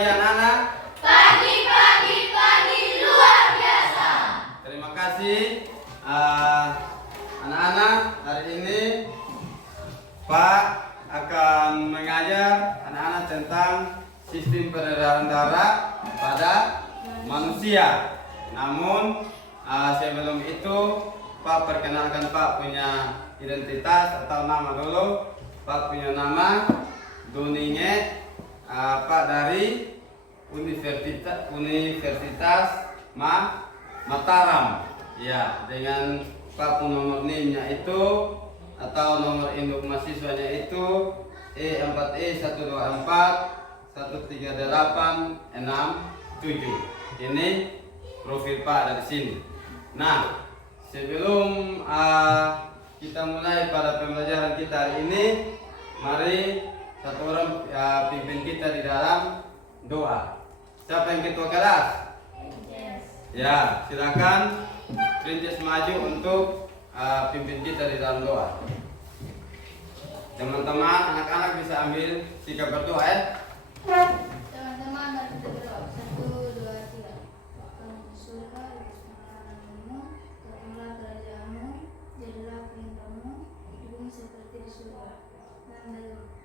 pagi anak-anak? Pagi luar biasa. Terima kasih anak-anak. Hari ini Pak akan mengajar anak-anak tentang sistem peredaran darah pada manusia. Namun sebelum itu Pak perkenalkan Pak punya identitas atau nama dulu. Pak punya nama Duninge, Pak dari Universitas Mataram. Ya, dengan Pak nomor NIM-nya itu atau nomor induk mahasiswanya itu E4E124138667. Ini profil Pak dari sini. Nah, sebelum kita mulai pada pembelajaran kita hari ini, mari satu orang pimpin kita di dalam doa. Siapa yang ketua kelas? Ya, silakan Princess maju untuk pimpin kita di dalam doa. Teman-teman, anak-anak bisa ambil sikap berdoa ya. Teman-teman, mari kita berdoa. 1, 2, 3. Bapa di surga, nama-Mu, terpujilah kerajaanmu, jadilah kehendakmu di bumi seperti di surga.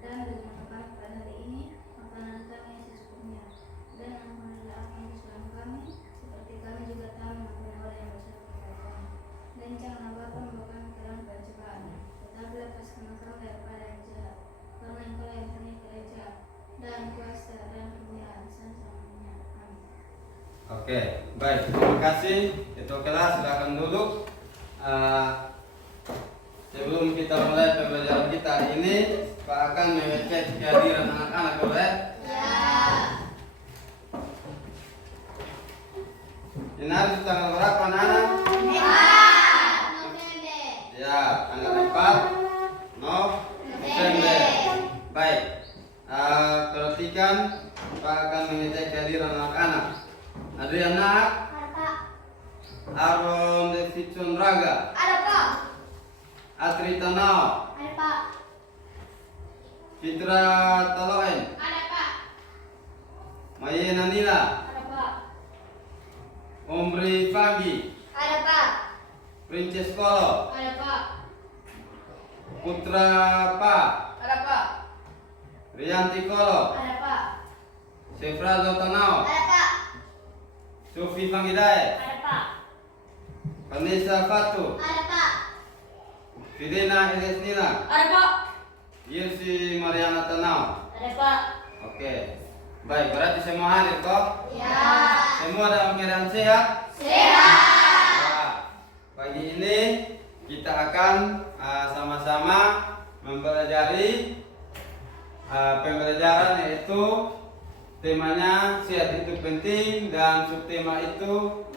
Dan berikanlah kami pada hari ini makanan kami yang secukupnya, dan ampunilah kesalahan kami seperti kami juga tahu mengampuni orang yang bersalah kepada kami. Dan janganlah Bapa membawa kami ke dalam pencobaan, tetapi lepaskanlah kami daripada yang jahat, karena Engkau yang mempunyai kerajaan dan kuasa dan kemuliaan selama-lamanya. Amin. Oke, baik. Terima kasih. Ketua kelas silakan duduk. Sebelum kita mulai pembelajaran kita hari ini, Pak akan mengecek kehadiran anak-anak, boleh? Ya. Ini hari tanggal berapa anak-anak? November. Ya, tanggal 4 November. Baik. Perhatikan, Pak akan mengecek kehadiran anak-anak. Ada anak? Ada Pak. Aron Devitson Raga, Ada Pak. Atri Tanau, Ada Pak. Fitra Taloen, Ada Pak. Maya Nanila, Ada Pak. Omri Fagi, Ada Pak. Princess Kolo, Ada Pak. Putra Pak, Ada Pak. Rianti Kolo, Ada Pak. Sefrazo Tanau, Ada Pak. Sofi Fangidae, Ada Pak. Vanessa Fatu, Ada Pak. Fidena Elesnila, Ada Pak. Yesi Mariana Tanau. Ada Pak. Oke, baik, berarti semua hadir toh? Ya. Semua dalam keadaan sehat? Sehat. Ya, pagi ini kita akan sama-sama mempelajari pembelajaran, yaitu temanya sehat itu penting dan subtema itu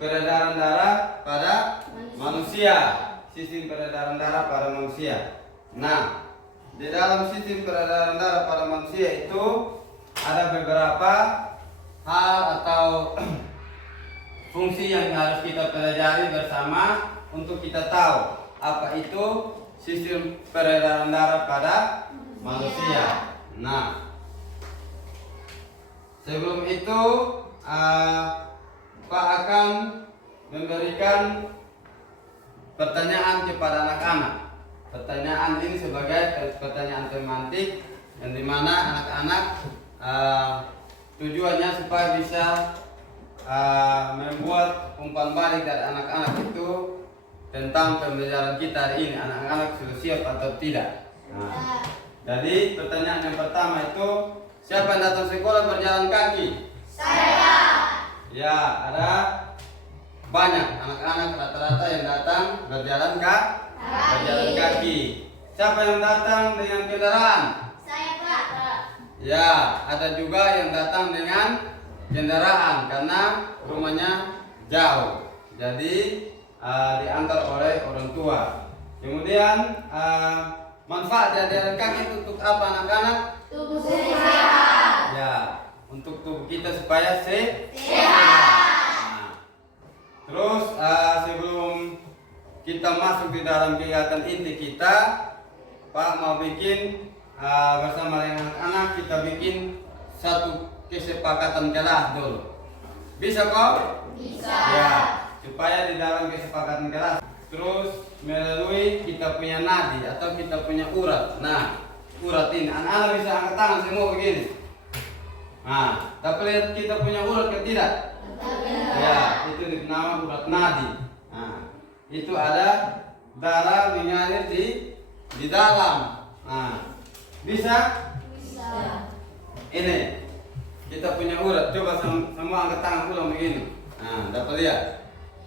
peredaran darah pada manusia. Sistem peredaran darah pada manusia. Nah, di dalam sistem peredaran darah pada manusia itu ada beberapa hal atau fungsi yang harus kita pelajari bersama untuk kita tahu apa itu sistem peredaran darah pada manusia. Nah, sebelum itu Pak akan memberikan pertanyaan kepada anak-anak. Pertanyaan ini sebagai pertanyaan tematik yang dimana anak-anak tujuannya supaya bisa membuat umpan balik dari anak-anak itu tentang pembelajaran kita hari ini. Anak-anak sudah siap atau tidak? Nah, jadi pertanyaan yang pertama itu, siapa yang datang sekolah berjalan kaki? Saya. Ya, ada banyak anak-anak rata-rata yang datang berjalan kaki. Siapa yang datang dengan kendaraan? Saya Pak. Ya, ada juga yang datang dengan kendaraan karena rumahnya jauh. Jadi diantar oleh orang tua. Kemudian manfaat dari jalan kaki itu untuk apa anak-anak? Tubuh sehat. Ya, untuk tubuh kita supaya sehat. Terus sebelum kita masuk di dalam kegiatan inti kita, Pak mau bikin bersama dengan anak-anak, kita bikin satu kesepakatan kelas dulu. Bisa kok? Bisa. Ya, supaya di dalam kesepakatan kelas terus melalui kita punya nadi atau kita punya urat. Nah, urat ini anak-anak bisa angkat tangan semua begini. Nah, tapi lihat kita punya urat ke tidak? Ya, itu dinamakan urat nadi. Nah, itu ada darah mengalir di dalam. Nah, bisa? Bisa. Ini kita punya urat. Coba semua angkat tangan pulang begini. Nah, dapat lihat.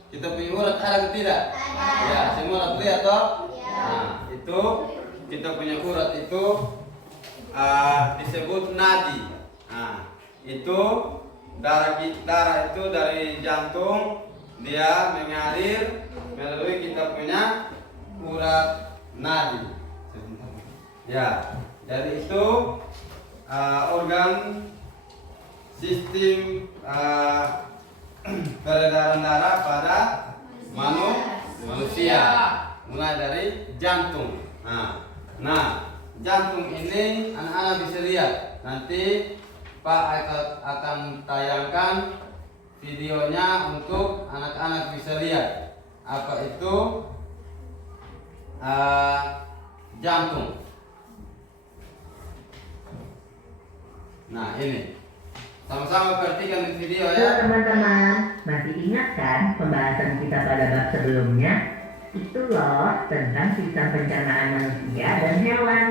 Kita punya urat ada atau tidak? Ada. Ya, semua dapat lihat toh? Ya. Nah, itu kita punya urat itu disebut nadi. Nah, itu darah itu dari jantung dia mengalir melalui kita punya urat nadi. Ya, jadi itu organ sistem peredaran darah pada manusia mulai dari jantung. Nah, jantung ini anak-anak bisa lihat. Nanti Pak akan tayangkan videonya untuk anak-anak bisa lihat apa itu jantung. Nah, ini sama-sama perhatikan di video Halo ya. teman-teman, masih ingat kan pembahasan kita pada bab sebelumnya? Itu loh tentang sistem pencernaan manusia dan hewan.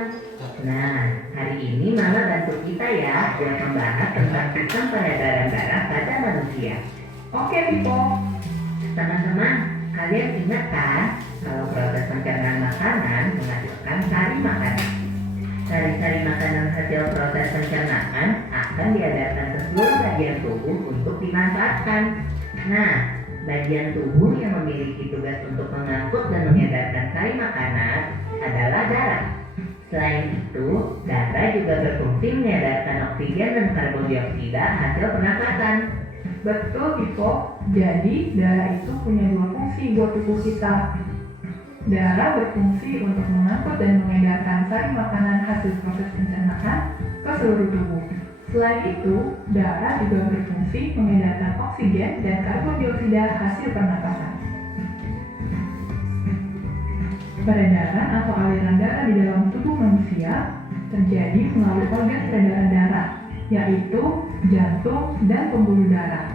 Nah, hari ini Mama bantu kita ya buat membahas tentang sistem peredaran darah pada manusia. Oke, Pipo. Teman-teman, kalian ingat kan kalau proses pencernaan makanan menghasilkan sari makanan. Sari-sari makanan hasil proses pencernaan akan diedarkan ke seluruh bagian tubuh untuk dimanfaatkan. Nah, bagian tubuh yang memiliki tugas untuk mengangkut dan mengedarkan sari makanan adalah darah. Selain itu, darah juga berfungsi mengedarkan oksigen dan karbon dioksida hasil pernapasan. Betul, Pipo. Jadi, darah itu punya dua fungsi buat tubuh kita. Darah berfungsi untuk mengangkut dan mengedarkan sari makanan hasil proses pencernaan ke seluruh tubuh. Selain itu, darah juga berfungsi mengedarkan oksigen dan karbon dioksida hasil pernapasan. Peredaran atau aliran darah di dalam tubuh manusia terjadi melalui organ peredaran darah, yaitu jantung dan pembuluh darah.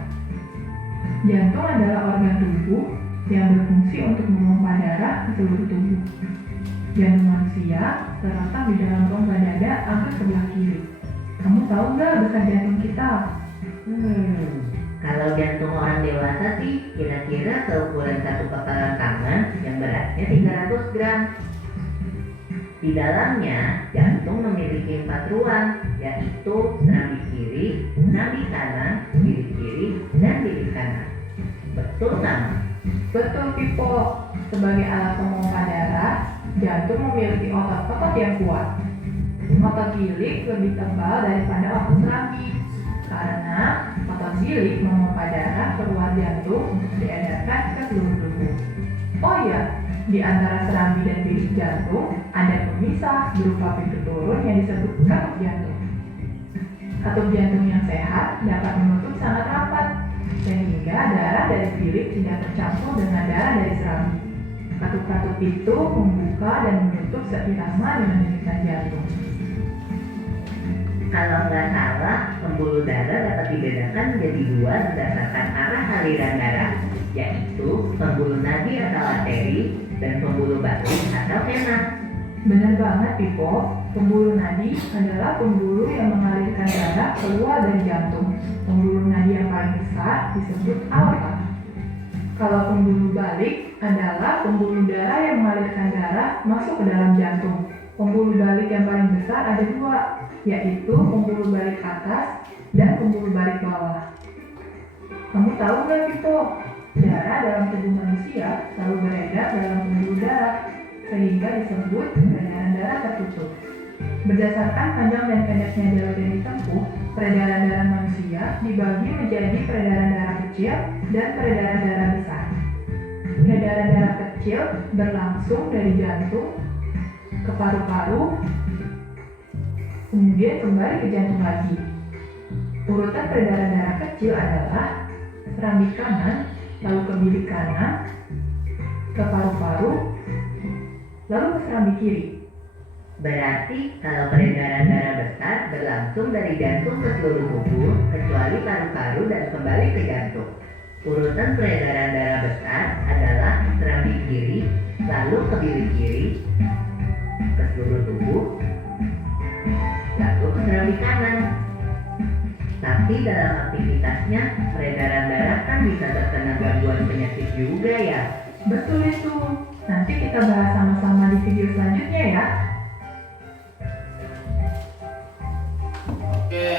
Jantung adalah organ tubuh yang berfungsi untuk memompa darah ke seluruh tubuh. Jantung manusia terletak di dalam rongga dada agak sebelah kiri. Kamu tahu nggak besar jantung kita? Kalau jantung orang dewasa sih kira-kira seukuran satu kepalan tangan yang beratnya 300 gram. Di dalamnya, jantung memiliki 4 ruang, yaitu serambi kiri, serambi kanan, bilik kiri, dan bilik kanan. Betul nggak? Betul, Pipo. Sebagai alat pemompa darah, jantung memiliki otot-otot yang kuat. Otot gilik lebih tebal daripada otot serambi, karena otot gilik memompa darah keluar jantung untuk diedarkan ke seluruh tubuh. Oh iya, di antara serambi dan bilik jantung ada pemisah berupa pintu turun yang disebut katup jantung. Katup jantung yang sehat dapat menutup sangat rapat, sehingga darah dari bilik tidak tercampur dengan darah dari serambi. Katup-katup itu membuka dan menutup seirama dengan denyutan jantung. Kalau nggak salah, pembuluh darah dapat dibedakan menjadi 2 berdasarkan arah aliran darah, yaitu pembuluh nadi atau arteri dan pembuluh balik atau vena. Benar banget, Pipo. Pembuluh nadi adalah pembuluh yang mengalirkan darah keluar dari jantung. Pembuluh nadi yang paling besar disebut aorta. Kalau pembuluh balik adalah pembuluh darah yang mengalirkan darah masuk ke dalam jantung. Pembuluh balik yang paling besar ada 2, yaitu pembuluh balik atas dan pembuluh balik bawah. Kamu tahu nggak, Pipo? Darah dalam tubuh manusia selalu beredar dalam pembuluh darah, sehingga disebut peredaran darah tertutup. Berdasarkan panjang dan pendeknya jalur yang ditempuh, peredaran darah manusia dibagi menjadi peredaran darah kecil dan peredaran darah besar. Peredaran darah kecil berlangsung dari jantung ke paru-paru, kemudian kembali ke jantung lagi. Urutan peredaran darah kecil adalah serambi kanan, lalu ke bilik kanan, ke paru-paru, lalu ke serambi kiri. Berarti kalau peredaran darah besar berlangsung dari jantung ke seluruh tubuh kecuali paru-paru dan kembali ke jantung. Urutan peredaran darah besar adalah serambi kiri, lalu ke bilik kiri, ke seluruh tubuh, lalu ke serambi kanan. Tapi dalam aktivitasnya, peredaran darah kan bisa terkena gangguan penyakit juga ya. Betul itu. Nanti kita bahas sama-sama di video selanjutnya ya. Oke,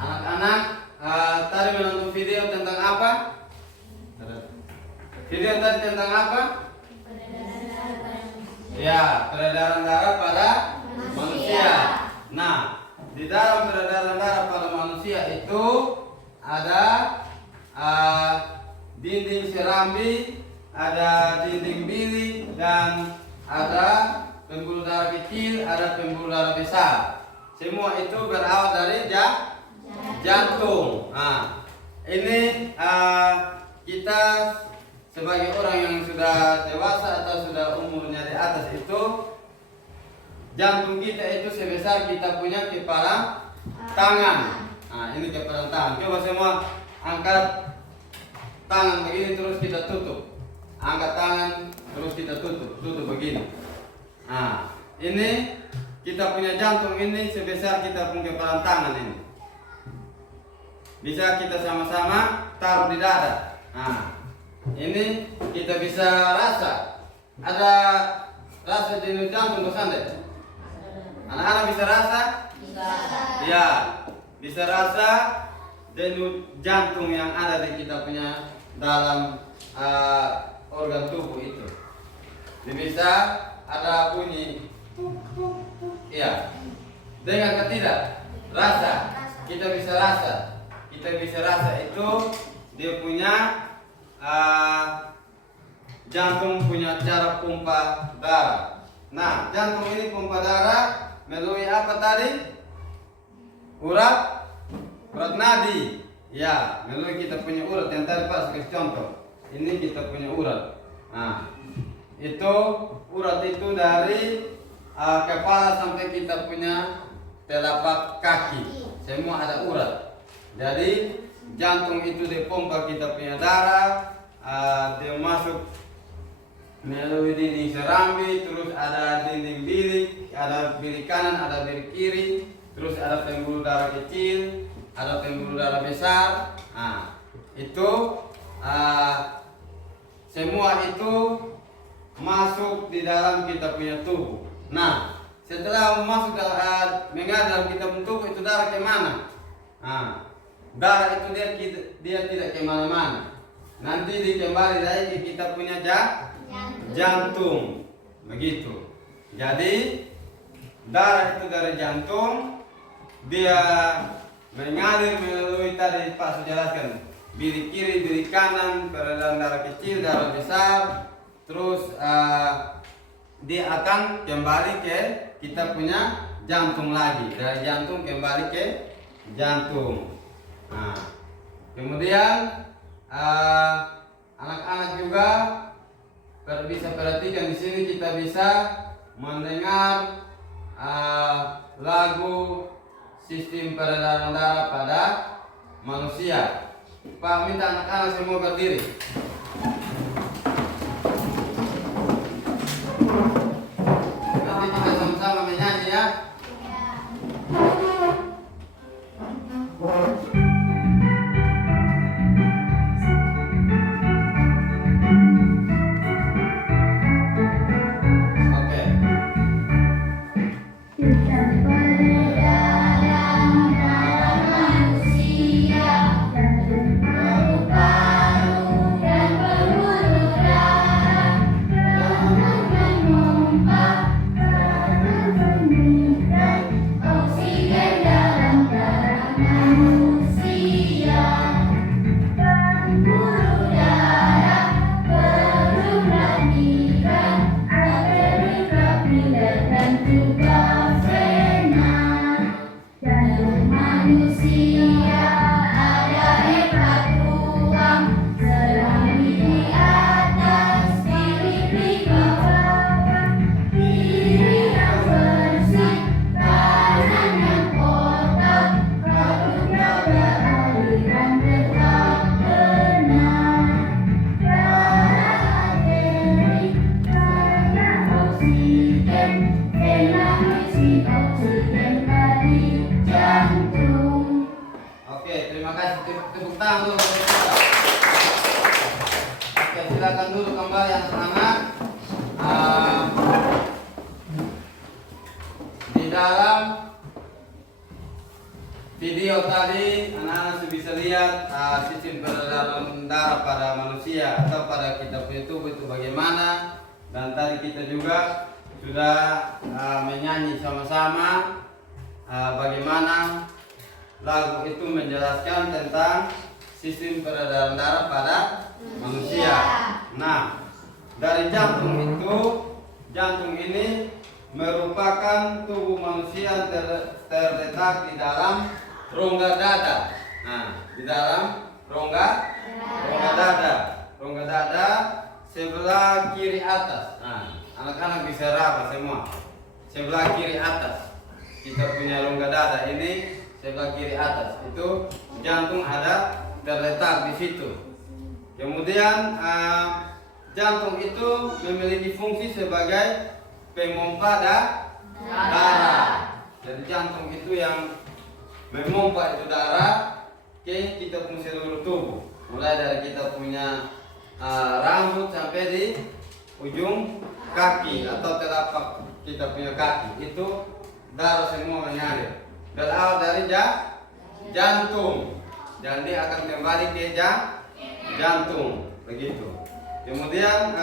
anak-anak tadi menonton video tentang apa? Video tadi tentang apa? Ya, peredaran darah pada manusia. Nah, di dalam peredaran darah pada manusia itu ada dinding serambi, ada dinding bilik, dan ada pembuluh darah kecil, ada pembuluh darah besar. Semua itu berawal dari jantung. Nah, ini kita sebagai orang yang sudah dewasa atau sudah umurnya di atas itu, jantung kita itu sebesar kita punya kepala tangan. Nah, ini kepala tangan. Coba semua angkat tangan begini terus kita tutup. Angkat tangan terus kita tutup begini. Nah, ini kita punya jantung ini sebesar kita punya kepala tangan ini. Bisa kita sama-sama taruh di dada. Nah, ini kita bisa rasa. Ada rasa di jantung bosan deh. Anak-anak bisa rasa? Bisa. Ya, bisa rasa denyut jantung yang ada di kita punya dalam organ tubuh itu. Bisa ada bunyi. Iya. Dengar ke tidak? Rasa. Kita bisa rasa. Kita bisa rasa itu dia punya jantung punya cara pompa darah. Nah, jantung ini pompa darah melalui apa tadi? Urat nadi. Ya, melalui kita punya urat yang tadi Pak sebagai contoh. Ini kita punya urat. Nah, itu urat itu dari kepala sampai kita punya telapak kaki. Semua ada urat. Jadi jantung itu dipompa kita punya darah, dia masuk melalui dinding serambi, terus ada dinding bilik, ada bilik kanan, ada bilik kiri, terus ada pembuluh darah kecil, ada pembuluh darah besar. Nah, itu semua itu masuk di dalam kita punya tubuh. Nah, setelah masuk mengalir dalam kita punya tubuh itu darah kemana? Nah, darah itu dia tidak kemana-mana. Nanti dikembali lagi ke kita punya jantung. Begitu. Jadi darah itu dari jantung, dia mengalir melalui tadi Pak sudah jelaskan, bilik kiri, bilik kanan, peredaran darah kecil, darah besar, terus dia akan kembali ke kita punya jantung lagi, dari jantung kembali ke jantung. Nah, kemudian anak-anak juga bisa perhatikan di sini kita bisa mendengar lagu sistem peredaran darah pada manusia. Pak minta anak-anak semua berdiri. Nanti kita sama-sama menyanyi ya. Paru-paru dan tepuk tangan dulu. Oke, silakan dulu kembali anak-anak. Di dalam video tadi anak-anak sudah bisa lihat sistem peredaran darah pada manusia atau pada kita punya tubuh itu bagaimana, dan tadi kita juga sudah menyanyi sama-sama bagaimana lagu itu menjelaskan tentang sistem peredaran darah pada manusia. Nah, dari jantung ini merupakan tubuh manusia terletak di dalam rongga dada. Nah, di dalam rongga dada. Rongga dada sebelah kiri atas. Nah, anak-anak bisa raba semua. Sebelah kiri atas. Kita punya rongga dada ini sebelah kiri atas. Itu jantung ada terletak di situ. Kemudian jantung itu memiliki fungsi sebagai pemompa darah. Jadi jantung itu yang memompa itu darah ke kita punya seluruh tubuh, mulai dari kita punya rambut sampai di ujung kaki atau telapak kita punya kaki, itu darah semua mengalir. Berawal dari jantung, dan dia akan kembali ke jantung, begitu. Kemudian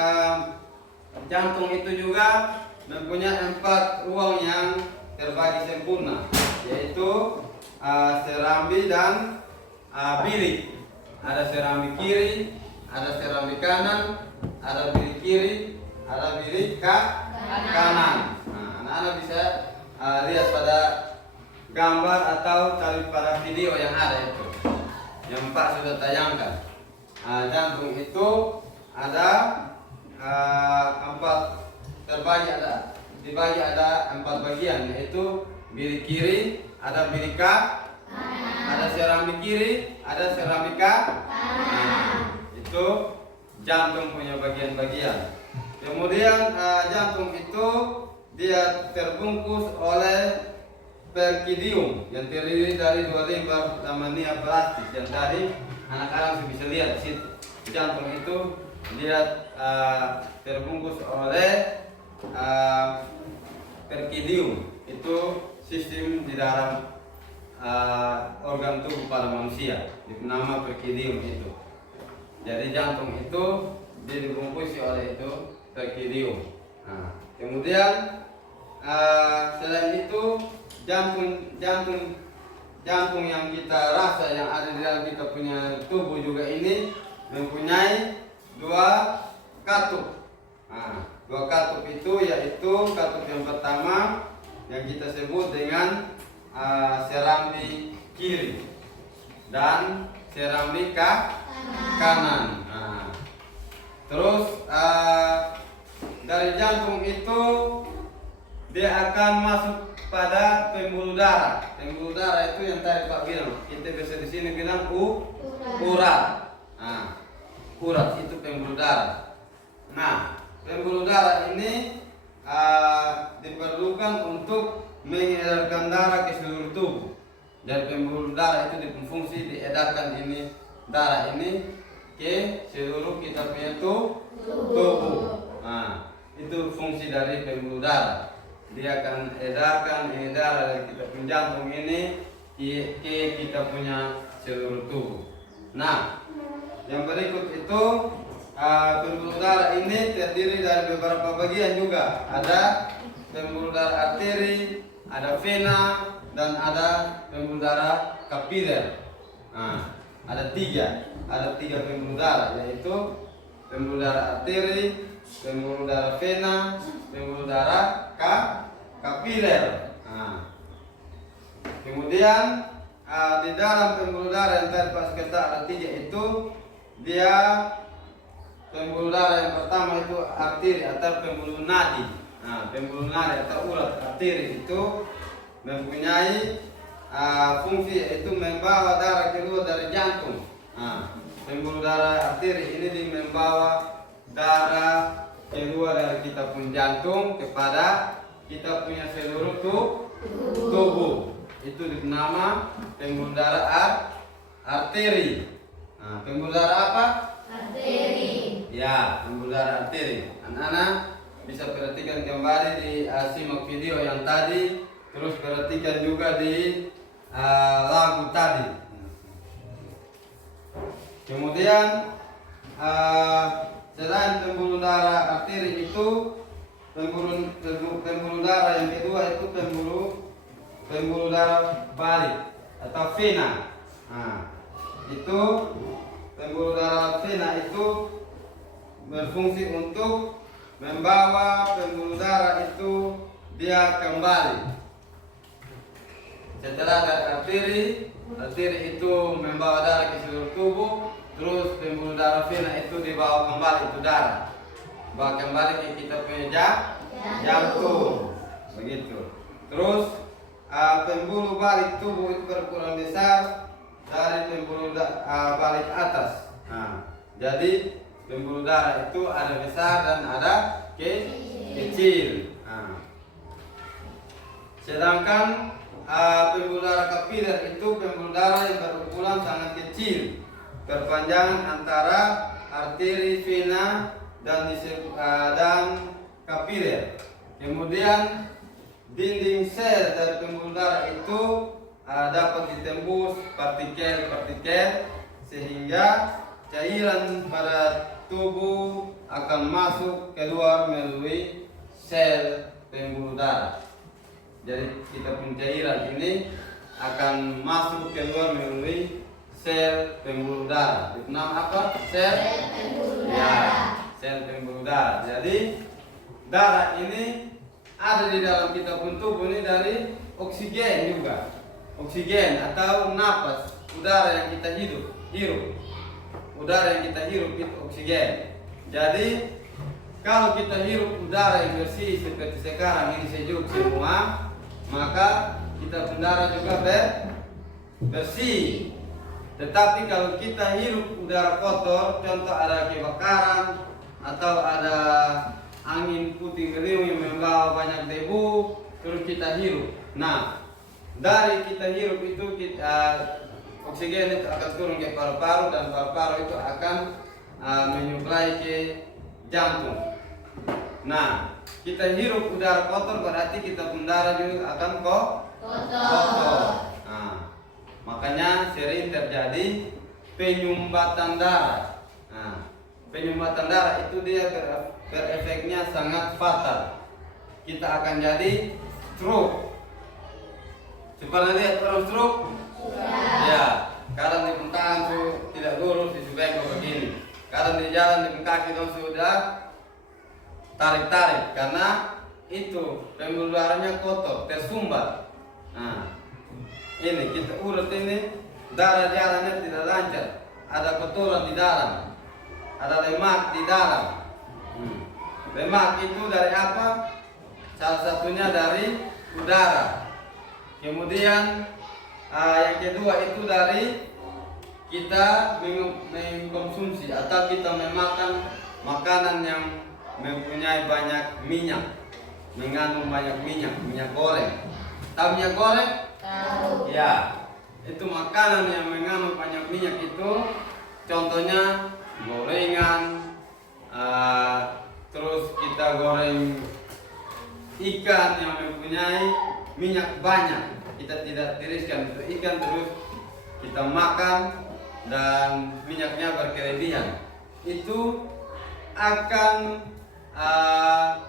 jantung itu juga mempunyai 4 ruang yang terbagi sempurna, yaitu serambi dan bilik. Ada serambi kiri, ada serambi kanan, ada bilik kiri, ada bilik kanan. Nah, anak-anak bisa lihat pada gambar atau cari pada video yang ada itu, yang Pak sudah tayangkan. Jantung itu ada 4 bagian, yaitu bilik kiri, ada bilik ada serambi kiri, ada serambi itu jantung punya bagian-bagian. Kemudian jantung itu dia terbungkus oleh perkidium yang terdiri dari 2 lembar lamania plastik yang tadi anak-anak bisa lihat di situ. Jantung itu dia terbungkus oleh perkidium, itu sistem di dalam organ tubuh pada manusia, nama perkidium itu. Jadi jantung itu dibungkus oleh itu perkidium. Nah, kemudian selain itu jantung yang kita rasa yang ada di dalam kita punya tubuh juga ini mempunyai 2 katup. Nah, 2 katup itu yaitu katup yang pertama yang kita sebut dengan serambi kiri dan serambi kanan. Nah, terus dari jantung itu dia akan masuk pada pembuluh darah. Pembuluh darah itu yang tadi Pak bilang, kita bisa di sini bilang urat. Nah, urat itu pembuluh darah. Nah, pembuluh darah ini diperlukan untuk mengedarkan darah ke seluruh tubuh. Dan pembuluh darah itu berfungsi diedarkan ini darah ini ke seluruh kita punya tubuh. Nah, itu fungsi dari pembuluh darah. Dia akan edarkan ini darah dari kita punya jantung ini ke kita punya seluruh tubuh. Nah, yang berikut itu pembuluh darah ini terdiri dari beberapa bagian juga. Ada pembuluh darah arteri, ada vena, dan ada pembuluh darah kapiler. Nah, ada 3 pembuluh darah, yaitu pembuluh darah arteri, pembuluh darah vena, pembuluh darah kapiler. Nah, kemudian di dalam pembuluh darah yang tadi pas kita ada 3 itu, dia pembuluh darah yang pertama itu arteri atau pembuluh nadi. Nah, pembuluh nadi atau urat arteri itu mempunyai fungsi yaitu membawa darah keluar dari jantung. Nah, pembuluh darah arteri ini membawa darah keluar dari kita punya jantung kepada kita punya seluruh tubuh. Itu dinama pembuluh darah arteri. Nah, pembuluh darah apa? Arteri. Ya, pembuluh darah arteri. Anak-anak bisa perhatikan kembali di simak video yang tadi, terus perhatikan juga di lagu tadi. Kemudian selain pembuluh darah arteri itu, pembuluh darah yang kedua itu pembuluh darah balik atau vena. Nah, itu pembuluh darah vena itu berfungsi untuk membawa pembuluh darah itu dia kembali. Setelah dari arteri itu membawa darah ke seluruh tubuh, terus pembuluh darah vena itu dibawa kembali itu darah, bawa kembali ke kita punya jantung, begitu. Terus pembuluh balik tubuh itu berkurang besar dari pembuluh balik atas. Nah, jadi pembuluh darah itu ada besar dan ada kecil. Nah, sedangkan pembuluh darah kapiler itu pembuluh darah yang berukuran sangat kecil, perpanjangan antara arteri, vena dan kapiler. Kemudian dinding sel dari pembuluh darah itu dapat ditembus partikel-partikel sehingga cairan pada tubuh akan masuk keluar melalui sel pembuluh darah. Jadi kita punya cairan ini akan masuk keluar melalui sel pembuluh darah. Itu nama apa? Sel pembuluh darah. Sel pembuluh darah. Jadi darah ini ada di dalam kita pun tubuh ini dari oksigen juga. Oksigen atau napas, udara yang kita hirup. Udara yang kita hirup itu oksigen. Jadi kalau kita hirup udara yang bersih seperti sekarang ini sejuk semua, maka kita darah juga bersih. Tetapi kalau kita hirup udara kotor, contoh ada kebakaran atau ada angin puting beliung yang membawa banyak debu, terus kita hirup. Nah, dari kita hirup itu oksigen itu akan turun ke paru-paru dan paru-paru itu akan menyuplai ke jantung. Nah, kita hirup udara kotor berarti kita pun darah juga akan kotor. Nah, makanya sering terjadi penyumbatan darah. Nah, penyumbatan darah itu dia berefeknya sangat fatal. Kita akan jadi stroke. Pernah lihat orang stroke? Ya, kadang di tangan tuh tidak lurus, disubengkok begini. Kadang di jalan di kaki dong sudah tarik-tarik karena itu pembuluh darahnya kotor, tersumbat. Nah, ini kita urut ini darah jalannya tidak lancar, ada kotoran di dalam, ada lemak di dalam. Lemak itu dari apa? Salah satunya dari udara. Kemudian yang kedua itu dari kita mengkonsumsi atau kita memakan makanan yang mempunyai banyak minyak, mengandung banyak minyak goreng. Tahu minyak goreng? Tahu. Ya, itu makanan yang mengandung banyak minyak itu, contohnya gorengan, terus kita goreng ikan yang mempunyai minyak banyak. Kita tidak tiriskan itu ikan terus kita makan dan minyaknya berkelebihan. Itu akan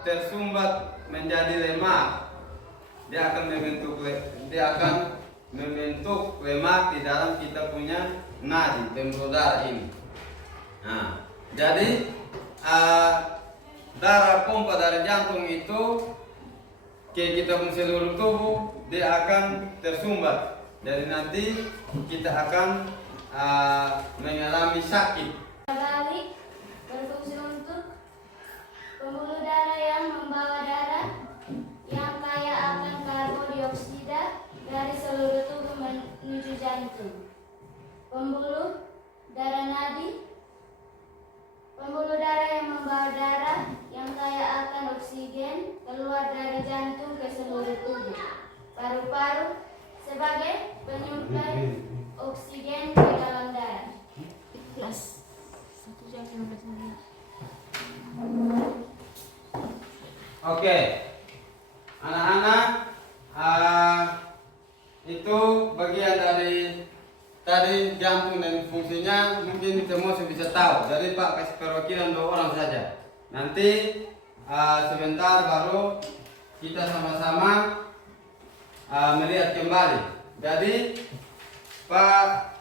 tersumbat menjadi lemak. Dia akan membentuk lemak di dalam kita punya nadi pembuluh darah ini. Nah, jadi darah pompa dari jantung itu ke kita pun seluruh tubuh dia akan tersumbat. Jadi nanti kita akan mengalami sakit. Balik berfungsi untuk pembuluh darah yang membawa darah yang kaya akan karbodioksida dari seluruh tubuh menuju jantung. Pembuluh darah nadi, pembuluh darah yang membawa darah yang kaya akan oksigen keluar dari jantung ke seluruh tubuh. Paru-paru sebagai penyuplai oksigen ke dalam Oke, anak-anak, itu bagian dari tadi jantung dan fungsinya mungkin kita masih bisa tahu. Jadi Pak kasih perwakilan 2 orang saja. Nanti sebentar baru kita sama-sama melihat kembali. Jadi Pak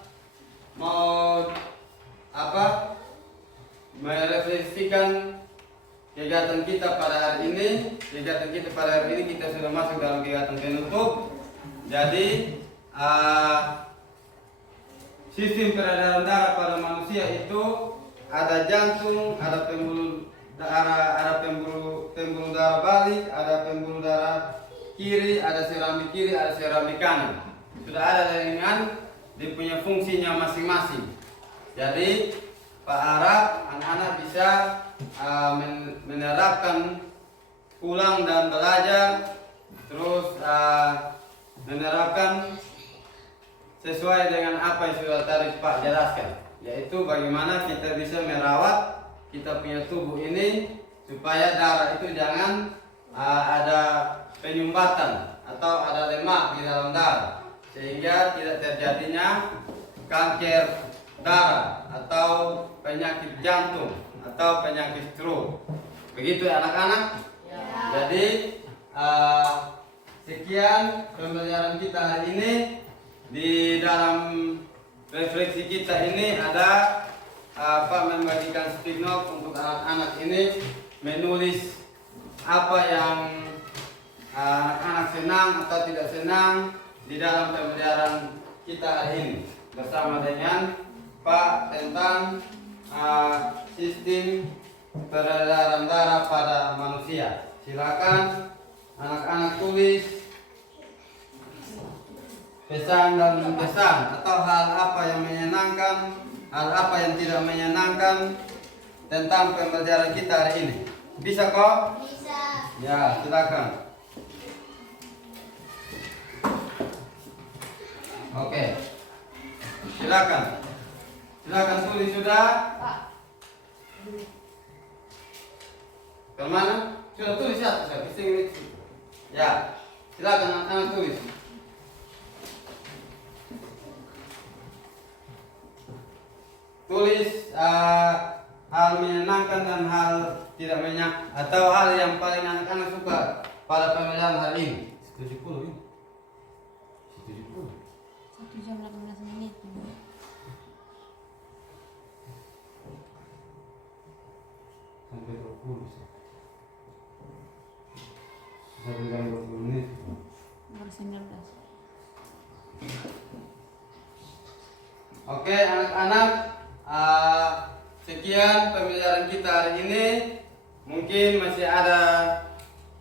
mau merefleksikan kegiatan kita pada hari ini. Kegiatan kita pada hari ini kita sudah masuk dalam kegiatan penutup. Jadi sistem peredaran darah pada manusia itu ada jantung, ada pembuluh darah, ada pembuluh darah balik, ada pembuluh darah kiri, ada serambi kiri, ada serambi kanan. Sudah ada dengan dia punya fungsinya masing-masing. Jadi Pak harap anak-anak bisa menerapkan pulang dan belajar, terus menerapkan sesuai dengan apa yang sudah tadi Pak jelaskan, yaitu bagaimana kita bisa merawat kita punya tubuh ini supaya darah itu jangan ada penyumbatan atau ada lemak di dalam darah, sehingga tidak terjadinya kanker darah atau penyakit jantung atau penyakit stroke. Begitu ya anak-anak? Ya. Jadi sekian pembelajaran kita hari ini. Di dalam refleksi kita ini ada membagikan speak note untuk anak-anak ini menulis apa yang anak-anak senang atau tidak senang di dalam pembelajaran kita hari ini bersama dengan Pak tentang sistem peredaran darah pada manusia. Silakan anak-anak tulis pesan dan pesan atau hal apa yang menyenangkan, hal apa yang tidak menyenangkan tentang pembelajaran kita hari ini. Bisa kok? Bisa. Ya, silakan. Oke. Silakan. Silakan tulis sudah. Kemana? Sudah tulis ya? Ya. Silakan anak-anak tulis. Tulis hal menyenangkan dan hal tidak menyenangkan atau hal yang paling anak-anak suka pada pembelajaran hari ini. 70 ini. 70. 1 jam 18 menit. Sampai 20 bisa. Sampai 20 menit. Baru 19. Oke anak-anak, sekian pembelajaran kita hari ini. Mungkin masih ada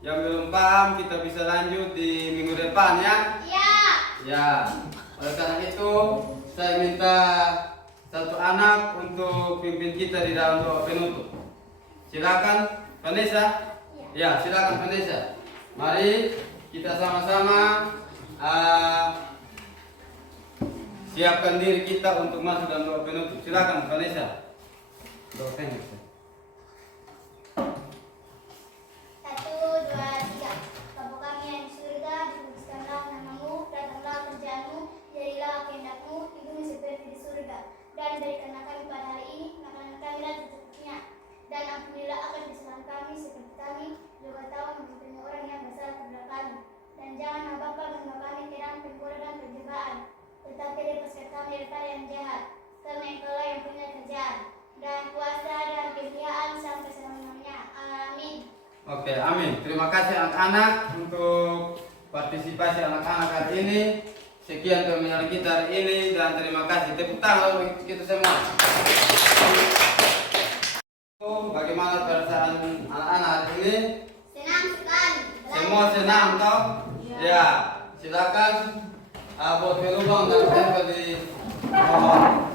yang belum paham, kita bisa lanjut di minggu depan ya. Ya. Ya, oleh karena itu saya minta satu anak untuk pimpin kita di dalam doa penutup. Silakan Vanessa. Ya, silakan Vanessa. Mari kita sama-sama siapkan diri kita untuk masuk dalam doa penutup. Silakan Vanessa. Doa penutup. 1, 2, 3. Bapa kami yang di surga, dikuduskanlah namamu, datanglah kerjaanmu, jadilah kehendakmu di bumi seperti di surga. Dan berikanlah kami pada hari ini makanan kami dan secukupnya. Dan ampunilah akan kesalahan kami seperti kami juga tahu mengampuni orang yang bersalah kepada kami. Dan janganlah Bapa menimpa kami ke dalam penggoda dan pencobaan, tetapi lepaskan kami daripada yang jahat, karena Engkaulah yang punya kerajaan dan kuasa dan kemuliaan sampai selama-lamanya. Amin. Oke, amin. Terima kasih anak-anak untuk partisipasi anak-anak hari ini. Sekian pembelajaran kita hari ini dan terima kasih. Tepuk tangan untuk kita semua. Bagaimana perasaan anak-anak hari ini? Senang sekali. Semua senang toh? Ya. Silakan buat lubang dan tempel di pohon.